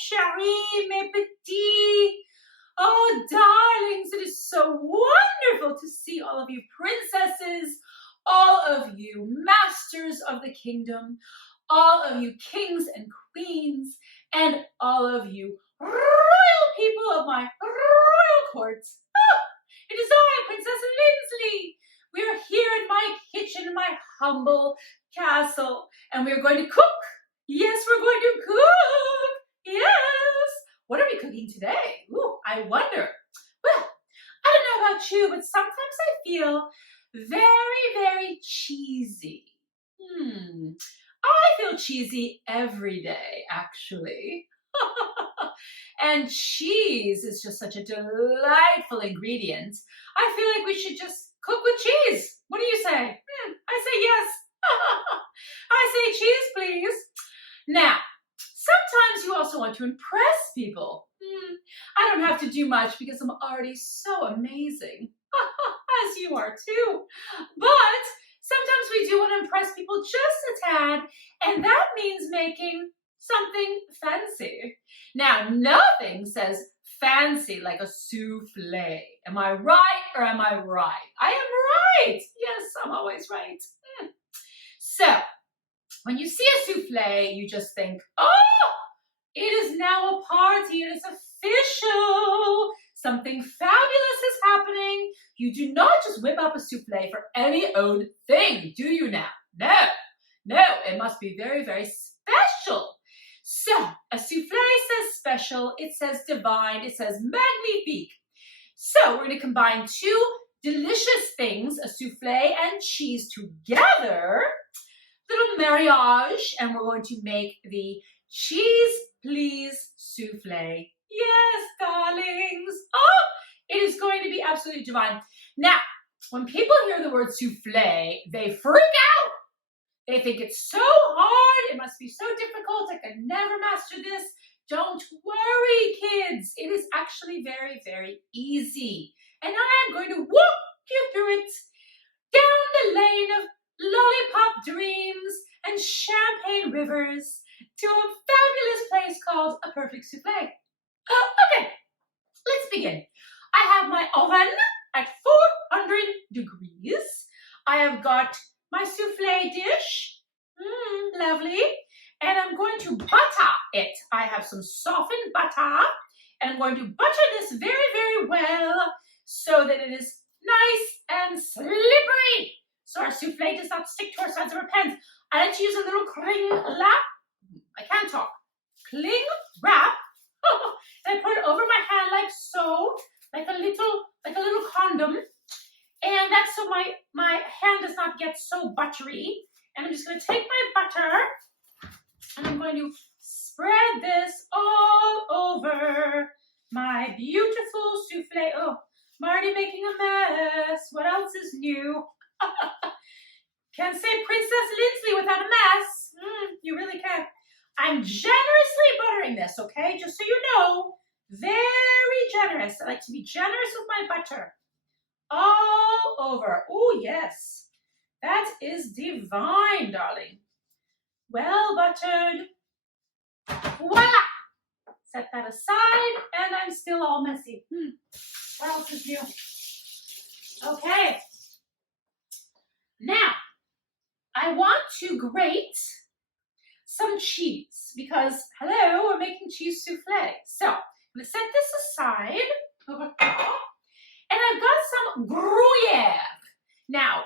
chérie, mes petits. Oh, darlings, it is so wonderful to see all of you princesses, all of you masters of the kingdom, all of you kings and queens, and all of you royal people of my royal court. Oh, it is I, Princess Lindsley. We are here in my kitchen, in my humble castle, and we are going to cook. Yes, we're going to cook. Yes. What are we cooking today? Ooh, I wonder. Well, I don't know about you, but sometimes I feel very, very cheesy. I feel cheesy every day, actually. And cheese is just such a delightful ingredient. I feel like we should just cook with cheese. What do you say? I say yes. I say cheese, please. Now, sometimes you also want to impress people. I don't have to do much because I'm already so amazing, as you are too. But sometimes we do want to impress people just a tad, and that means making something fancy. Now, nothing says fancy like a souffle. Am I right or am I right? I am right. Yes, I'm always right. So, when you see a souffle, you just think, oh, it is now a party. It is official. Something fabulous is happening. You do not just whip up a souffle for any old thing, do you now? No, it must be very, very special. So, a souffle says special, it says divine, it says magnifique. So, we're going to combine two delicious things, a souffle and cheese together, little mariage, and we're going to make the Cheese Please Souffle. Yes, darlings. Oh, it is going to be absolutely divine. Now, when people hear the word souffle, they freak out. They think it's so hard. It must be so difficult. I can never master this. Don't worry, kids. It is actually very, very easy. And I am going to walk you through it down the lane of lollipop dreams and champagne rivers to a fabulous place called a perfect souffle. Okay, let's begin. I have my oven at 400 degrees. I have got my souffle dish, lovely, and I'm going to butter it. I have some softened butter, and I'm going to butter this very, very well so that it is nice and slippery, so our souffle does not stick to our sides of our pans. I like to use a little cling wrap. I can't talk. Cling wrap. And I put it over my hand like so, like a little condom. And that's so my hand does not get so buttery. And I'm just going to take my butter and I'm going to spread this all over my beautiful souffle. Oh, I'm already making a mess. What else is new? Can't say Princess Lindsley without a mess. You really can't. I'm generously buttering this, okay? Just so you know, very generous. I like to be generous with my butter. All over. Oh, yes. That is divine, darling. Well buttered. Voila! Set that aside, and I'm still all messy. What else is new? Okay. Now, I want to grate some cheese because, hello, we're making cheese souffle. So, I'm going to set this aside over here, and I've got some Gruyere. Now,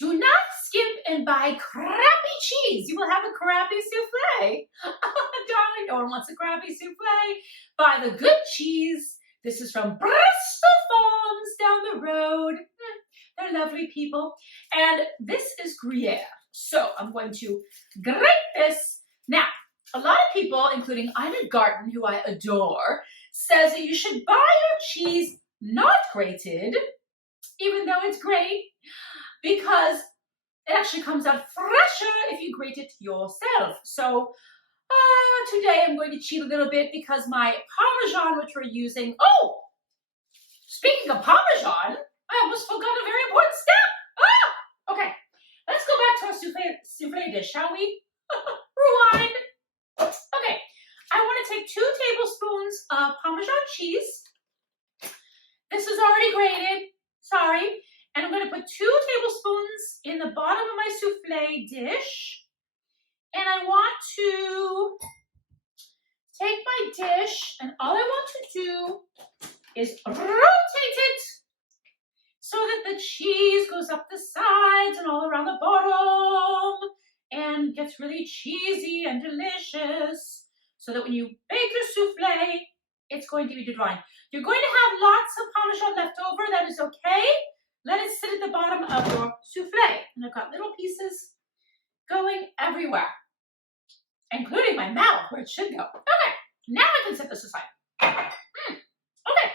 do not skimp and buy crappy cheese. You will have a crappy souffle. Darling, no one wants a crappy souffle. Buy the good cheese. This is from Bristol Farms down the road. They're lovely people. And this is Gruyere. So I'm going to grate this. Now, a lot of people, including Ina Garten, who I adore, says that you should buy your cheese not grated, even though it's great, because it actually comes out fresher if you grate it yourself. So today I'm going to cheat a little bit because my Parmesan, which we're using, oh, speaking of Parmesan, I almost forgot a very important step. Okay, let's go back to our souffle dish, shall we? Rewind. Okay, I want to take take 2 tablespoons of Parmesan cheese. This is already grated, sorry. And I'm going to put 2 tablespoons in the bottom of my souffle dish. And I want to take my dish, and all I want to do is rotate it so that the cheese goes up the sides and all around the bottom and gets really cheesy and delicious, so that when you bake your souffle, it's going to be dry. You're going to have lots of Parmesan left over. That is okay. Let it sit at the bottom of your souffle. And I've got little pieces going everywhere, including my mouth where it should go. Okay, now I can set this aside. Okay,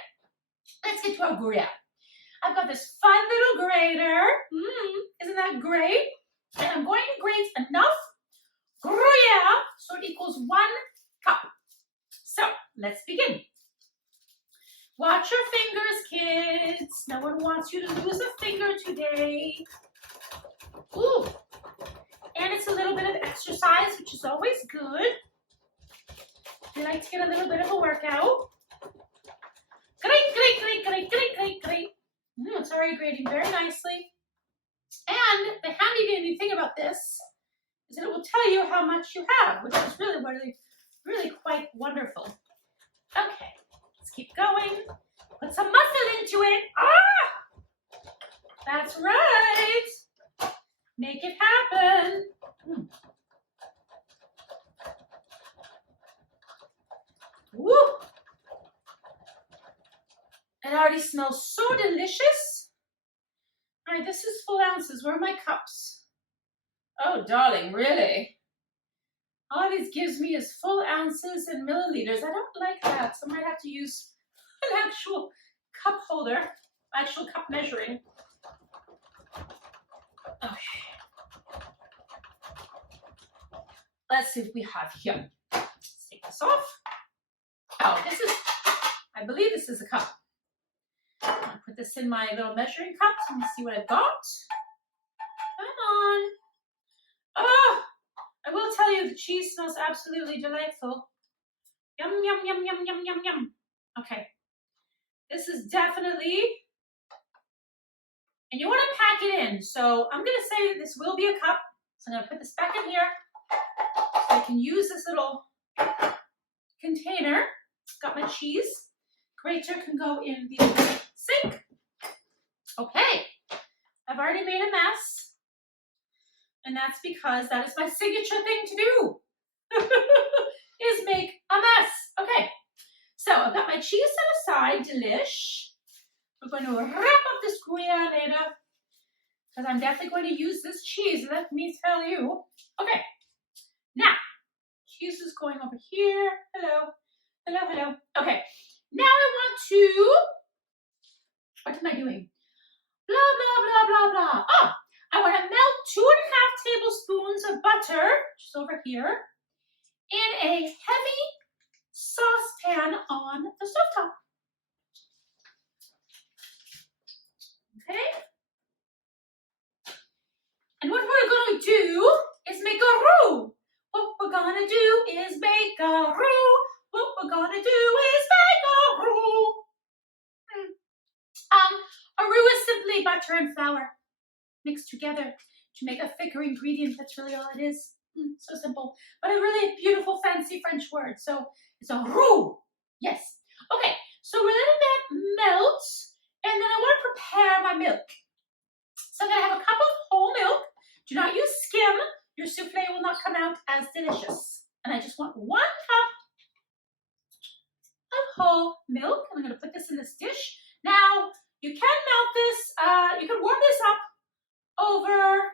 let's get to our gruyere. I've got this fun little grater. Isn't that great? And I'm going to grate enough gruyere so it equals 1 cup. So let's begin. Watch your fingers, kids. No one wants you to lose a finger today. Ooh. And it's a little bit of exercise, which is always good. We like to get a little bit of a workout. Grate, grate, grate, grate, grate, grate, grate. It's already grating very nicely. And the handy dandy thing about this is that it will tell you how much you have, which is really quite wonderful. Okay, let's keep going. Put some muscle into it. Ah! That's right. Make it happen. Woo! It already smells so delicious. All right, this is full ounces. Where are my cups? Oh, darling, really? All this gives me is full ounces and milliliters. I don't like that, so I might have to use an actual cup holder, actual cup measuring. Okay. Let's see what we have here. Let's take this off. Oh, this is, I believe this is a cup. I'll put this in my little measuring cup. Let me see what I've got. Come on. Oh, I will tell you the cheese smells absolutely delightful. Yum, yum, yum, yum, yum, yum, yum. Okay. This is definitely, and you want to pack it in. So I'm going to say that this will be a cup. So I'm going to put this back in here so I can use this little container. Got my cheese. Grater can go in the sink. Okay. I've already made a mess. And that's because that is my signature thing to do. Is make a mess. Okay. So I've got my cheese set aside. Delish. We're going to wrap up this gruyere later, because I'm definitely going to use this cheese, let me tell you. Okay. Now, cheese is going over here. Hello. Hello, hello. Okay. Now I want to, what am I doing? Blah, blah, blah, blah, blah. Oh, I want to melt 2.5 tablespoons of butter, which is over here, in a heavy saucepan on the stovetop. Okay? And what we're going to do is make a roux. What we're going to do is make a roux. What we're going to do is make a roux. A roux is simply butter and flour mixed together to make a thicker ingredient. That's really all it is. So simple, but a really beautiful, fancy French word. So it's a roux. Yes. Okay, so we're letting that melt, and then I want to prepare my milk. So I'm going to have a cup of whole milk. Do not use skim. Your souffle will not come out as delicious. And I just want 1 cup of whole milk. I'm going to put this in this dish. Now, you can melt this, you can warm this up over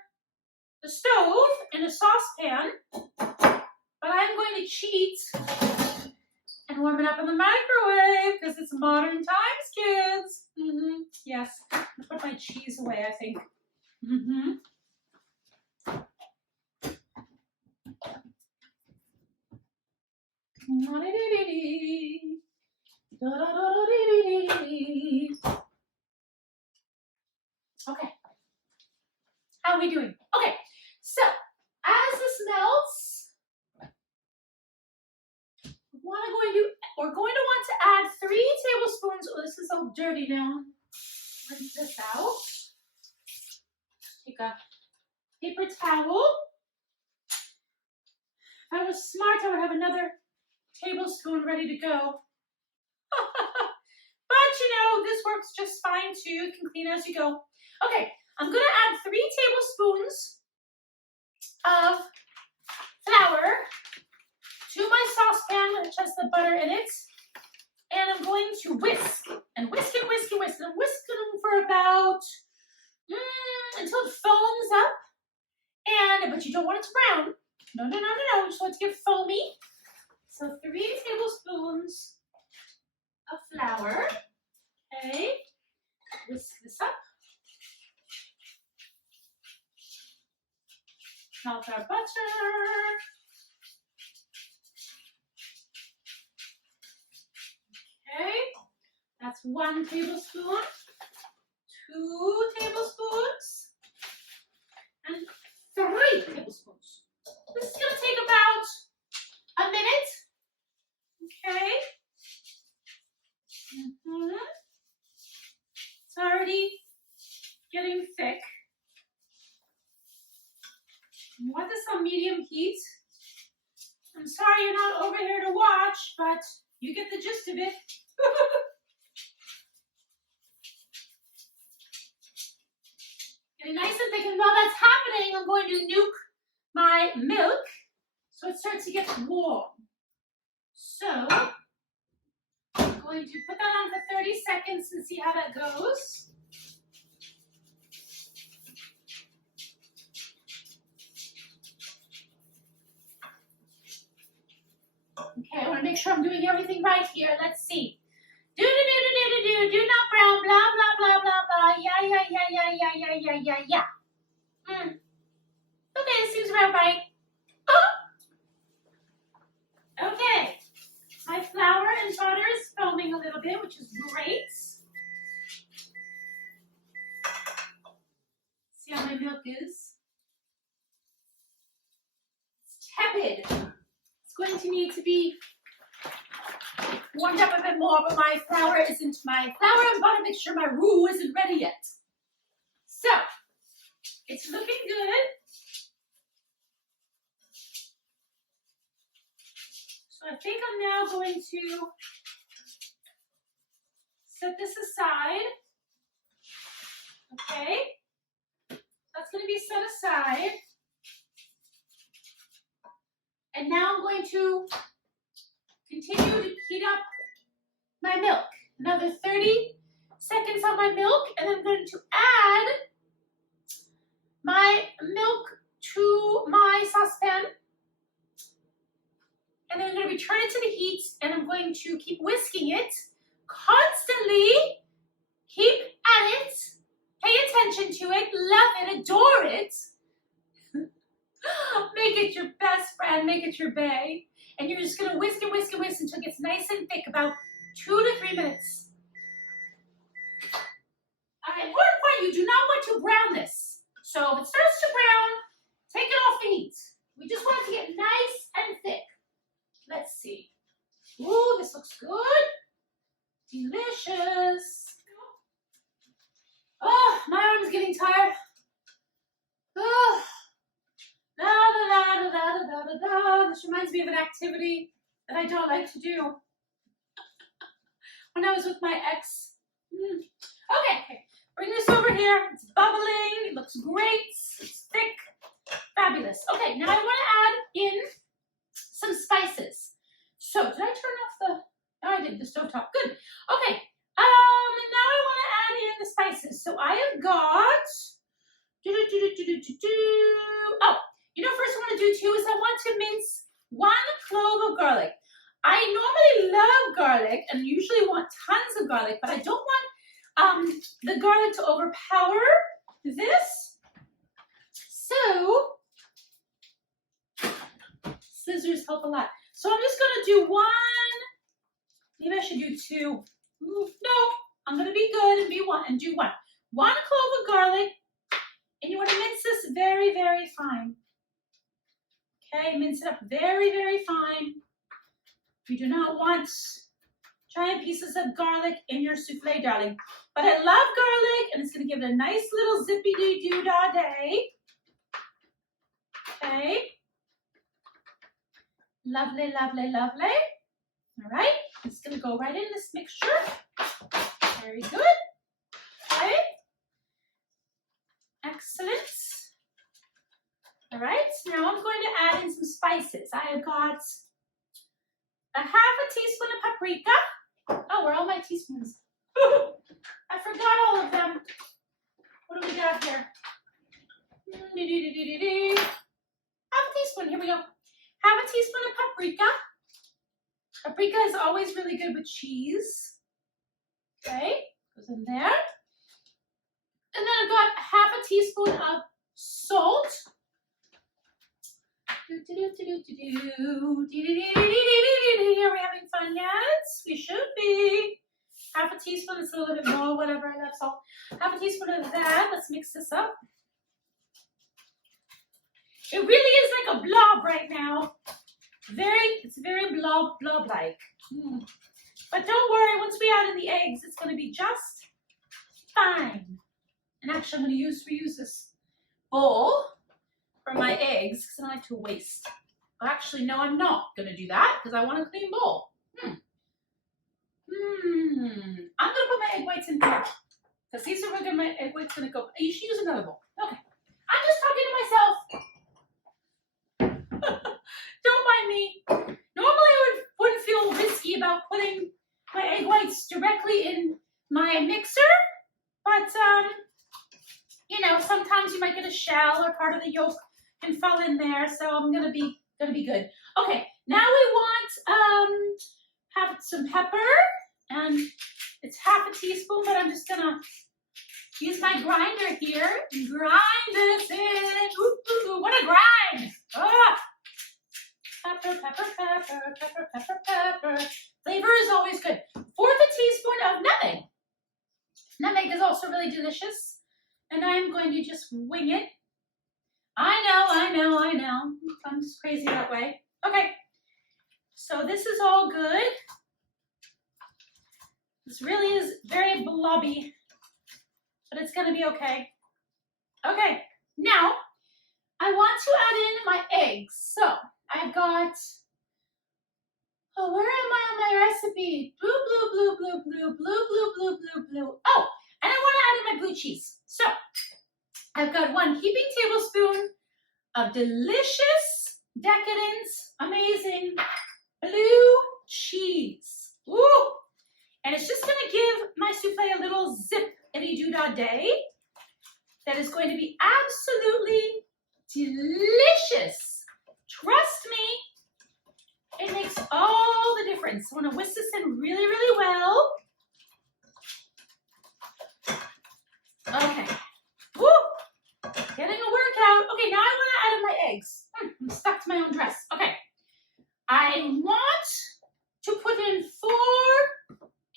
the stove in a saucepan, but I'm going to cheat and warm it up in the microwave because it's modern times, kids. Yes, I'm going to put my cheese away, I think. Okay. How are we doing? Okay, so as this melts, what I'm going to we're going to want to add 3 tablespoons. Oh, this is all dirty now. Rinse this out. Take a paper towel. If I was smart, I would have another tablespoon ready to go. But you know, this works just fine too. You can clean as you go. Okay, I'm gonna add 3 tablespoons of flour to my saucepan, which has the butter in it. And I'm going to whisk and whisk and whisk and whisk. And I'm whisking them for about until it foams up. But you don't want it to brown. No. You just want it to get foamy. So 3 tablespoons of flour. Okay. Whisk this up. Melt our butter. Okay. That's 1 tablespoon. 2 tablespoons. And 3 tablespoons. This is going to take about a minute. Okay. It's already getting thick. You want this on medium heat. I'm sorry you're not over here to watch, but you get the gist of it. Getting nice and thick, and while that's happening, I'm going to nuke my milk so it starts to get warm. So, I'm going to put that on for 30 seconds and see how that goes. Okay, I want to make sure I'm doing everything right here. Let's see. Do not brown, blah, blah, blah, blah, blah. Yeah. Okay, it seems about right. Okay, my flour and butter is foaming a little bit, which is great. See how my milk is? It's tepid. It's going to need to be warmed up a bit more, but my flour and butter mixture, my roux isn't ready yet. So, it's looking good. So I think I'm now going to set this aside. Okay, that's going to be set aside. And now I'm going to continue to heat up my milk. Another 30 seconds on my milk, and I'm going to add my milk to my saucepan. And then I'm going to return it to the heat, and I'm going to keep whisking it constantly. Keep at it. Pay attention to it. Love it. Adore it. Make it your best friend. Make it your bae. And you're just going to whisk and whisk and whisk until it gets nice and thick, about 2 to 3 minutes. All right, important point, you do not want to brown this. So if it starts to brown, take it off the heat. We just want it to get nice and thick. Let's see. Ooh, this looks good. Delicious. Oh, my arm's getting tired. Oh. This reminds me of an activity that I don't like to do. When I was with my ex. Okay, bring this over here. It's bubbling. It looks great. It's thick. Fabulous. Okay, now I want to add in some spices. So, did I turn off the... No, I did. The stovetop. Good. Okay. Now I want to add in the spices. So, I have got... Oh, you know, first I want to do too is I want to mince 1 clove of garlic. I normally love garlic and usually want tons of garlic, but I don't want the garlic to overpower this. So, scissors help a lot. So I'm just going to do 1, maybe I should do 2. No, I'm going to be good and do 1. 1 clove of garlic, and you want to mince this very, very fine. Okay, mince it up very, very fine. You do not want giant pieces of garlic in your souffle, darling. But I love garlic, and it's going to give it a nice little zippy-dee-doo-dah day. Okay. Lovely, lovely, lovely. All right. It's going to go right in this mixture. Very good. Okay. Excellent. All right. Now I'm going to add in some spices. I have got a half a teaspoon of paprika. Oh, where are all my teaspoons? I forgot all of them. What do we got here? Half a teaspoon. Here we go. Half a teaspoon of paprika. Paprika is always really good with cheese. Okay, goes in there. And then I've got half a teaspoon of salt. Are we having fun yet? We should be. Half a teaspoon, it's a little bit more, whatever, I love salt. Half a teaspoon of that. Let's mix this up. It really is like a blob right now. It's very blob-like. But don't worry, once we add in the eggs, it's going to be just fine. And actually, I'm going to reuse this bowl for my eggs because I don't like to waste. Actually, no, I'm not going to do that because I want a clean bowl. I'm going to put my egg whites in here because these are where my egg whites going to go. You should use another bowl. Okay. I'm just talking to myself. Don't mind me. Normally I wouldn't feel risky about putting my egg whites directly in my mixer, but you know, sometimes you might get a shell or part of the yolk can fall in there, so I'm gonna be good. Okay, now we want have some pepper, and it's half a teaspoon, but I'm just gonna use my grinder here and grind this in. Ooh, what a grind! Ah! Pepper, pepper, pepper, pepper, pepper, pepper. Flavor is always good. 1/4 teaspoon of nutmeg. Nutmeg is also really delicious. And I'm going to just wing it. I know. I'm just crazy that way. Okay. So this is all good. This really is very blobby, but it's going to be okay. Okay. Now, I want to add in my eggs. So, I've got, where am I on my recipe? Blue. Oh, and I want to add in my blue cheese. So, I've got 1 heaping tablespoon of delicious, decadent, amazing blue cheese. Ooh! And it's just going to give my souffle a little zip-itty-doo-dah day that is going to be absolutely delicious. Trust me, it makes all the difference. I want to whisk this in really, really well. Okay. Woo! Getting a workout. Okay, now I want to add in my eggs. I'm stuck to my own dress. Okay. I want to put in 4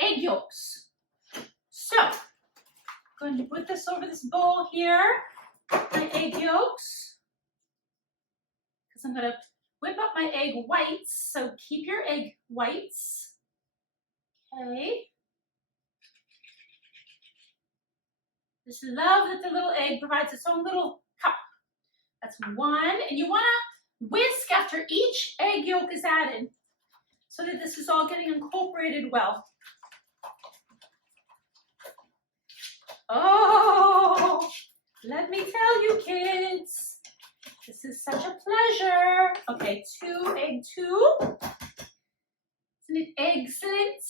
egg yolks. So, I'm going to put this over this bowl here. My egg yolks. I'm going to whip up my egg whites, so keep your egg whites. Okay. Just love that the little egg provides its own little cup. That's 1. And you want to whisk after each egg yolk is added so that this is all getting incorporated well. Oh, let me tell you, kids. This is such a pleasure. Okay, egg 2. Isn't it excellent?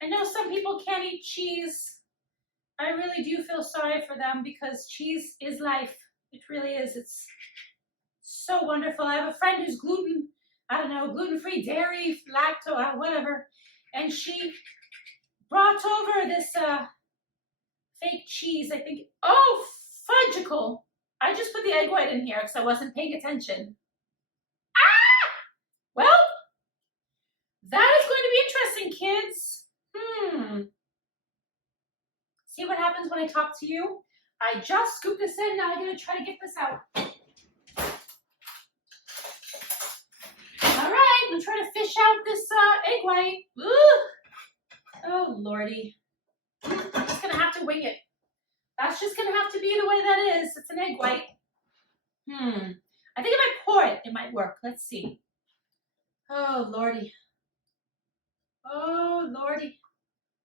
I know some people can't eat cheese. I really do feel sorry for them because cheese is life. It really is. It's so wonderful. I have a friend who's gluten-free, dairy, lactose, whatever. And she brought over this fake cheese, I think. Oh, fudgicle. I just put the egg white in here because I wasn't paying attention. Ah! Well, that is going to be interesting, kids. See what happens when I talk to you? I just scooped this in. Now I'm going to try to get this out. All right, I'm trying to fish dish out this egg white. Ugh. Oh, Lordy. I'm just going to have to wing it. That's just going to have to be the way that is. It's an egg white. I think if I pour it, it might work. Let's see. Oh, Lordy. Oh, Lordy.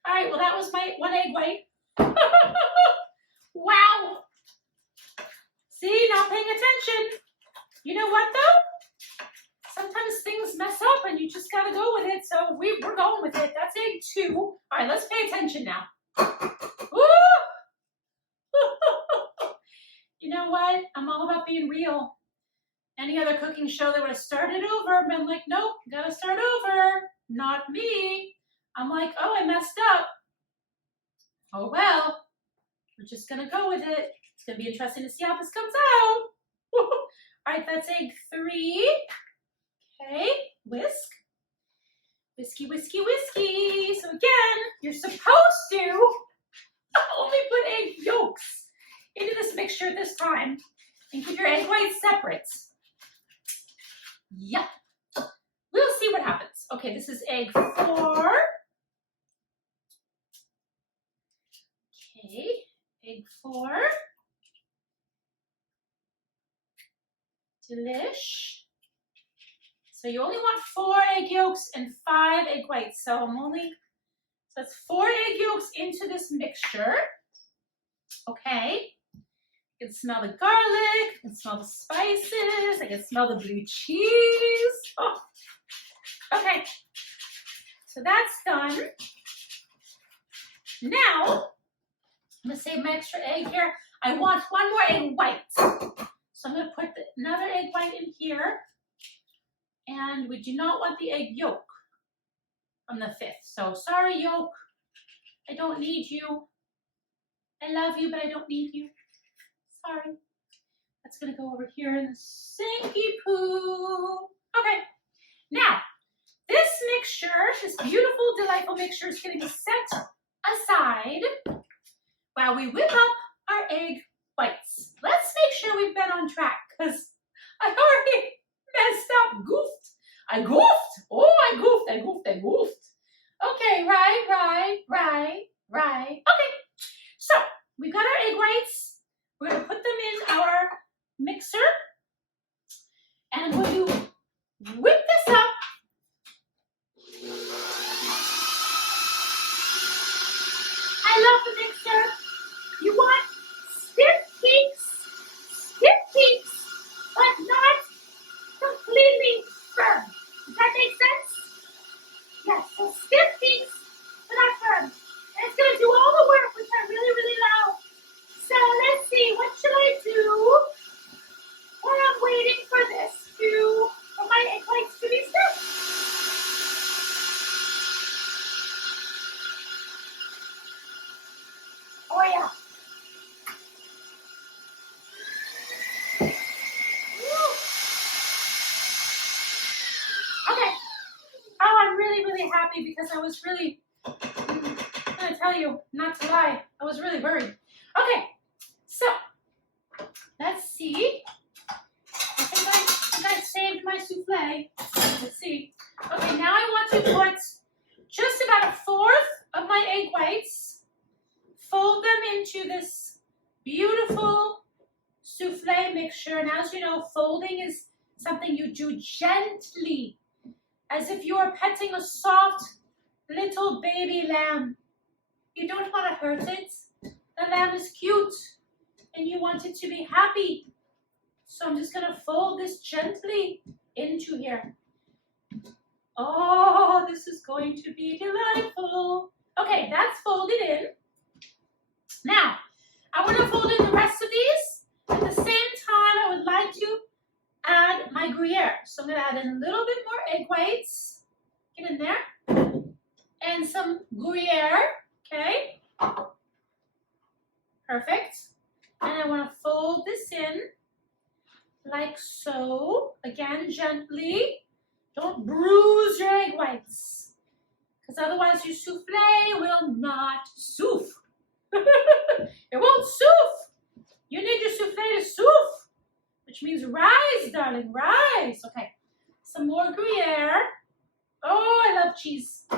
All right, well, that was my one egg white. Wow. See, not paying attention. You know what, though? Sometimes things mess up and you just got to go with it. So we're going with it. That's egg 2. All right, let's pay attention now. Woo! You know what? I'm all about being real. Any other cooking show, they would have started over and been like, nope, got to start over. Not me. I'm like, oh, I messed up. Oh, well, we're just going to go with it. It's going to be interesting to see how this comes out. All right, that's egg 3. Okay, whisk. Whiskey, whiskey, whiskey. So again, you're supposed to only put egg yolks into this mixture this time and keep your egg whites separate. Yep. We'll see what happens. Okay, this is egg 4. Okay, egg 4. Delish. So you only want 4 egg yolks and 5 egg whites. So that's 4 egg yolks into this mixture. Okay. I can smell the garlic. I can smell the spices. I can smell the blue cheese. Oh. Okay. So that's done. Now, I'm going to save my extra egg here. I want 1 more egg white. So I'm going to put another egg white in here. And we do not want the egg yolk on the 5th. So sorry, yolk. I don't need you. I love you, but I don't need you. Sorry. That's going to go over here in the sinky poo. Okay. Now, this mixture, this beautiful, delightful mixture is going to be set aside while we whip up our egg whites. Let's make sure we've been on track because I already messed up, goofed. I goofed. Oh, I goofed. Okay, right. Okay, so we've got our egg whites. We're going to put them in our mixer. And I'm going to whip this up. I love the mixer. You want stiff peaks, but not completely firm. Does that make sense? Yes, so stiff peaks, but not firm. And it's going to do all the work, which I really, really love. So let's see, what should I do while I'm waiting for my egg whites to be stiff? Oh yeah. Okay. Oh, I'm really, really happy because I was really, I'm going to tell you, not to lie, I was really worried. Okay, so let's see. I think I saved my souffle. Let's see. Okay, now I want to put just about 1/4 of my egg whites, fold them into this beautiful souffle mixture. And as you know, folding is something you do gently, as if you are petting a soft little baby lamb. You don't want to hurt it. The lamb is cute and you want it to be happy. So I'm just going to fold this gently into here. Oh, this is going to be delightful. Okay, that's folded in. Now, I want to fold in the rest of these. At the same time, I would like to add my Gruyere. So I'm going to add in a little bit more egg whites. Get in there. And some Gruyere. Okay. Perfect. And I want to fold this in like so. Again, gently. Don't bruise your egg whites, because otherwise your souffle will not souffle. It won't souffle. You need your souffle to souffle, which means rise, darling, rise. Okay, some more Gruyere. love cheese. Ooh,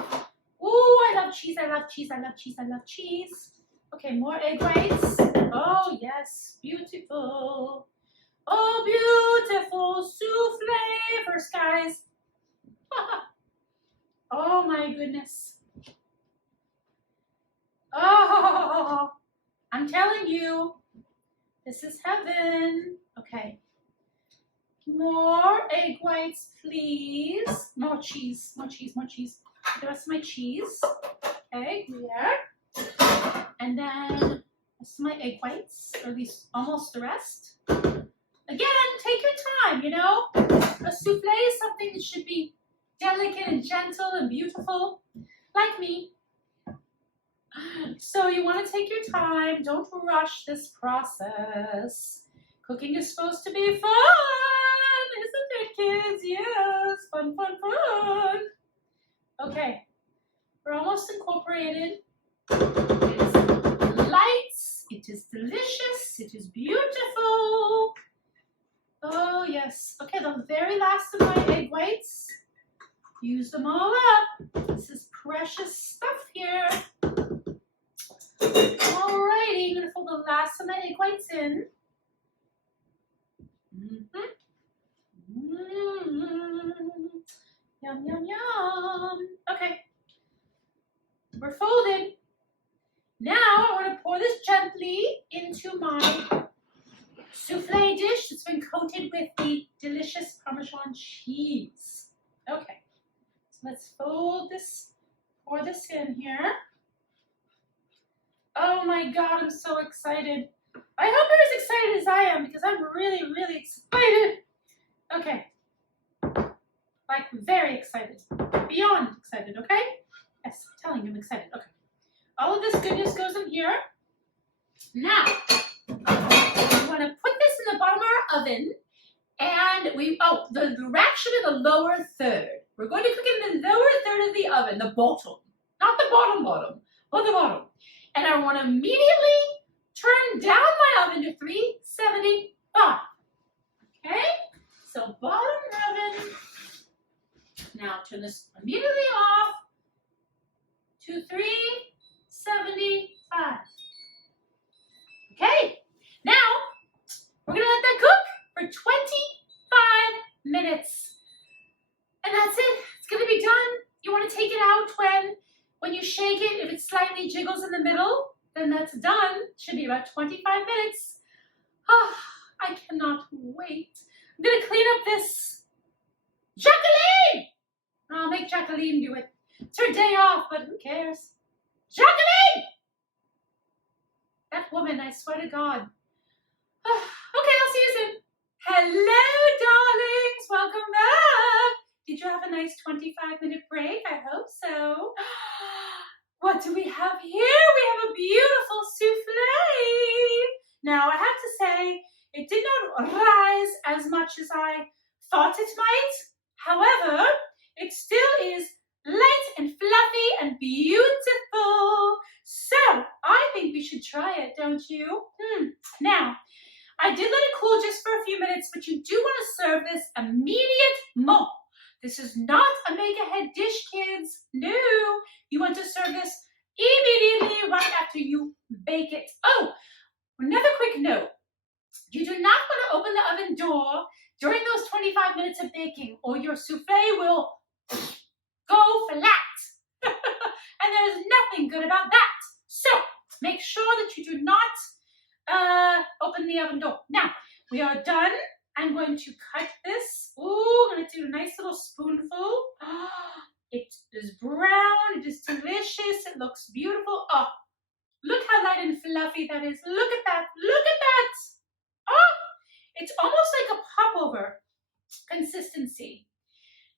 I love cheese, I love cheese, I love cheese, I love cheese. Okay, more egg whites. Oh, yes, beautiful. Oh, beautiful souffle first, guys. Oh, my goodness. Oh, I'm telling you, this is heaven. Okay. More egg whites, please. More cheese, more cheese, more cheese. The rest of my cheese. Okay, here. And then the rest of my egg whites, or at least almost the rest. Again, take your time, you know. A souffle is something that should be delicate and gentle and beautiful, like me. So you want to take your time. Don't rush this process. Cooking is supposed to be fun, isn't it, kids? Yes, fun, fun, fun. Okay, we're almost incorporated. It is light, it is delicious, it is beautiful. Oh, yes. Okay, the very last of my egg whites. Use them all up. This is precious stuff here. Alrighty, I'm going to fold the last of my egg whites in. Yum, yum, yum. Okay, we're folded. Now I want to pour this gently into my souffle dish that's been coated with the delicious Parmesan cheese. Okay, so let's fold this, pour this in here. Oh my God, I'm so excited. I hope you're as excited as I am because I'm really, really excited. Okay, like very excited, beyond excited, okay? Yes, I'm telling you I'm excited, okay. All of this goodness goes in here. Now, we want to put this in the bottom of our oven, and the rack should be the lower third. We're going to cook it in the lower third of the oven, the bottom, not the bottom, but the bottom. And I want to immediately turn down my oven to 375. Okay, so bottom oven. Now turn this immediately off to 375. Okay, now we're gonna let that cook for 25 minutes. And that's it, it's gonna be done. You wanna take it out when you shake it, if it slightly jiggles in the middle, then that's done. Should be about 25 minutes. Oh, I cannot wait. I'm gonna clean up this. Jacqueline! I'll make Jacqueline do it. It's her day off, but who cares? Jacqueline! That woman, I swear to God. Okay, I'll see you soon. Hello, darlings. Welcome back. Did you have a nice 25-minute break? I hope so. What do we have here? We have a beautiful souffle. Now, I have to say, it did not rise as much as I thought it might. However, it still is light and fluffy and beautiful. So, I think we should try it, don't you? Now, I did let it cool just for a few minutes, but you do want to serve this immediately. This is not a make-ahead dish, kids. No, you want to serve this immediately right after you bake it. Oh, another quick note. You do not want to open the oven door during those 25 minutes of baking, or your souffle will go flat. And there's nothing good about that. So make sure that you do not open the oven door. Now, we are done. I'm going to cut this. Ooh, I'm going to do a nice little spoonful. It is brown. It is delicious. It looks beautiful. Oh, look how light and fluffy that is. Look at that. Look at that. Oh, it's almost like a popover consistency.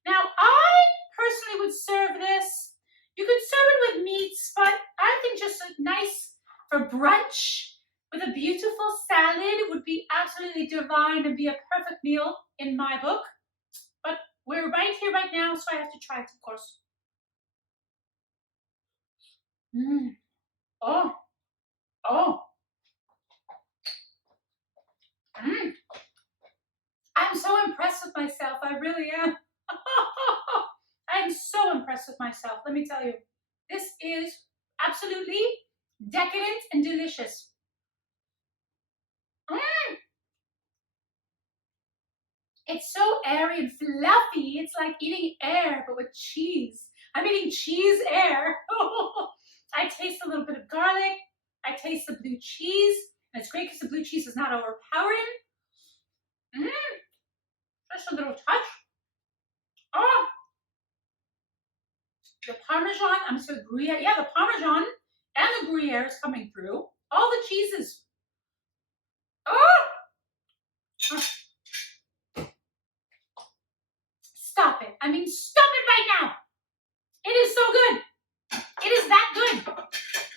Now, I personally would serve this. You could serve it with meats, but I think just a nice for brunch with a beautiful salad would be absolutely divine and be a perfect meal in my book. But we're right here right now, so I have to try it, of course. Oh. I'm so impressed with myself. I really am. I'm so impressed. impressed with myself. Let me tell you, this is absolutely decadent and delicious. It's so airy and fluffy. It's like eating air, but with cheese. I'm eating cheese air. I taste a little bit of garlic. I taste the blue cheese. And it's great because the blue cheese is not overpowering. Just a little touch. Oh, the Parmesan, I'm sorry, Gruyere. Yeah, the Parmesan and the Gruyere is coming through. All the cheeses. Oh! Stop it. I mean, stop it right now. It is so good. It is that good.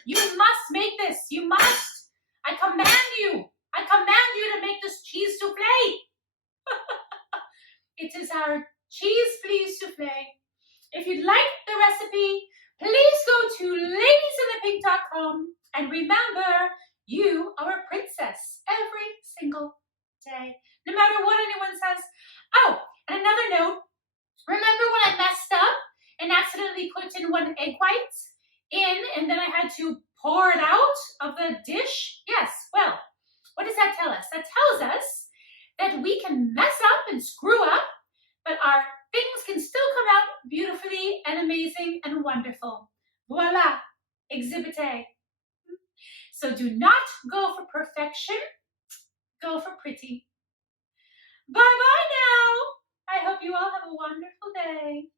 You must make this. You must. I command you. I command you to make this cheese souffle. It is our Cheese Please Souffle. If you'd like the recipe, please go to ladiesinthepink.com and remember, you are a princess every single day, no matter what anyone says. Oh, and another note, remember when I messed up and accidentally put in one egg white in and then I had to pour it out of the dish? Yes, well, what does that tell us? That tells us that we can mess up and screw up, but our things can still come out beautifully and amazing and wonderful. Voila, exhibit A. So do not go for perfection, go for pretty. Bye-bye now. I hope you all have a wonderful day.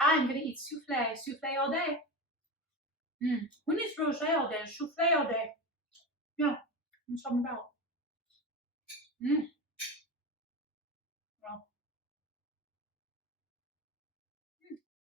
I'm going to eat souffle, souffle all day. Who needs rosé all day? Souffle all day. Yeah, I'm talking about.